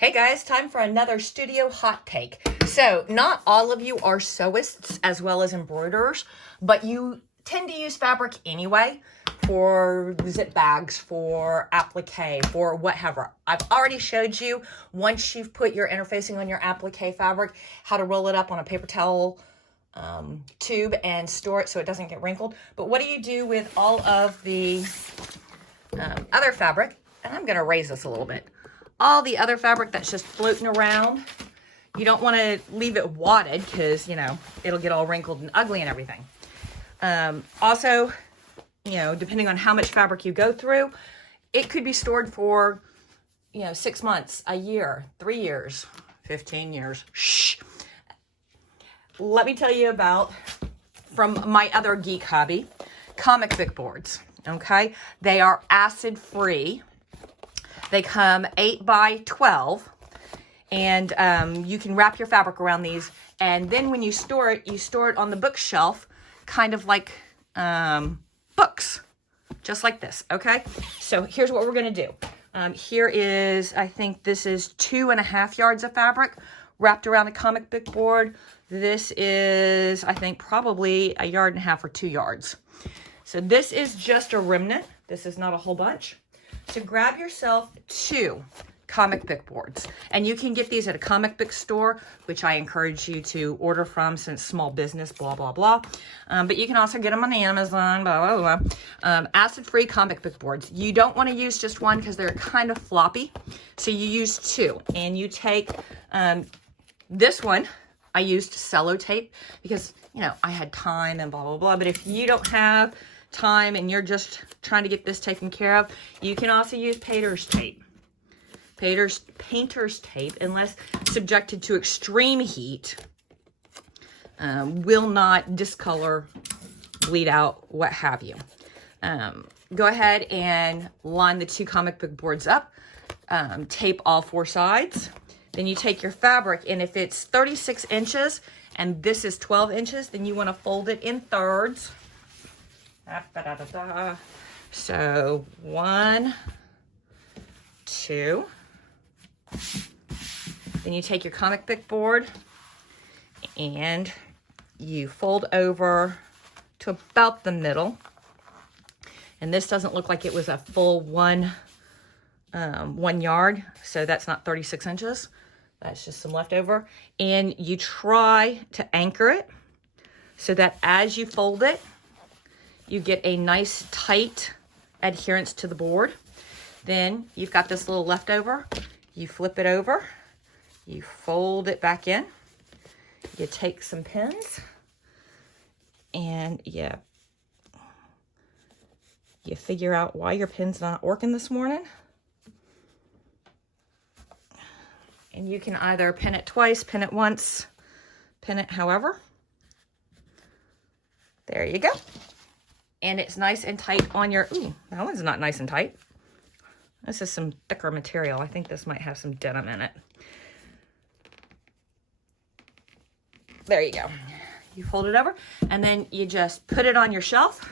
Hey guys, time for another studio hot take. So not all of you are sewists as well as embroiderers, but you tend to use fabric anyway for zip bags, for applique, for whatever. I've already showed you, once you've put your interfacing on your applique fabric, how to roll it up on a paper towel tube and store it so it doesn't get wrinkled. But what do you do with all of the other fabric? And I'm going to raise this a little bit. All the other fabric that's just floating around. You don't want to leave it wadded because, you know, it'll get all wrinkled and ugly and everything. Also, you know, depending on how much fabric you go through, it could be stored for, 6 months, a year, 3 years, 15 years. Shh. Let me tell you about, from my other geek hobby, comic book boards, okay? They are acid-free. They come 8 by 12, and you can wrap your fabric around these. And then when you store it on the bookshelf, kind of like books, just like this, okay? So here's what we're gonna do. Here is, I think this is 2.5 yards of fabric wrapped around a comic book board. This is, I think, probably 1.5 yards or 2 yards. So this is just a remnant. This is not a whole bunch. So grab yourself 2 comic book boards, and you can get these at a comic book store, which I encourage you to order from since small business, blah, blah, blah. But you can also get them on Amazon, blah, blah, blah. Acid-free comic book boards. You don't want to use just one because they're kind of floppy. So you use 2, and you take this one. I used cello tape because, I had time and blah, blah, blah. But if you don't have time and you're just trying to get this taken care of, you can also use painter's tape. Painter's tape, unless subjected to extreme heat, will not discolor, bleed out, what have you. Go ahead and line the 2 comic book boards up, tape all 4 sides. Then you take your fabric, and if it's 36 inches and this is 12 inches, then you want to fold it in thirds. So 1, 2. Then you take your comic book board and you fold over to about the middle. And this doesn't look like it was a full 1 yard, so that's not 36 inches. That's just some leftover. And you try to anchor it so that as you fold it, you get a nice tight adherence to the board. Then you've got this little leftover. You flip it over. You fold it back in. You take some pins and you figure out why your pin's not working this morning. And you can either pin it twice, pin it once, pin it however. There you go. And it's nice and tight on your, ooh, that one's not nice and tight. This is some thicker material. I think this might have some denim in it. There you go. You fold it over, and then you just put it on your shelf,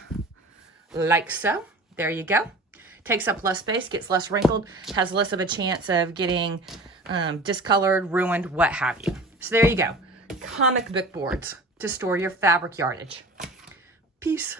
like so. There you go. Takes up less space, gets less wrinkled, has less of a chance of getting discolored, ruined, what have you. So there you go. Comic book boards to store your fabric yardage. Peace.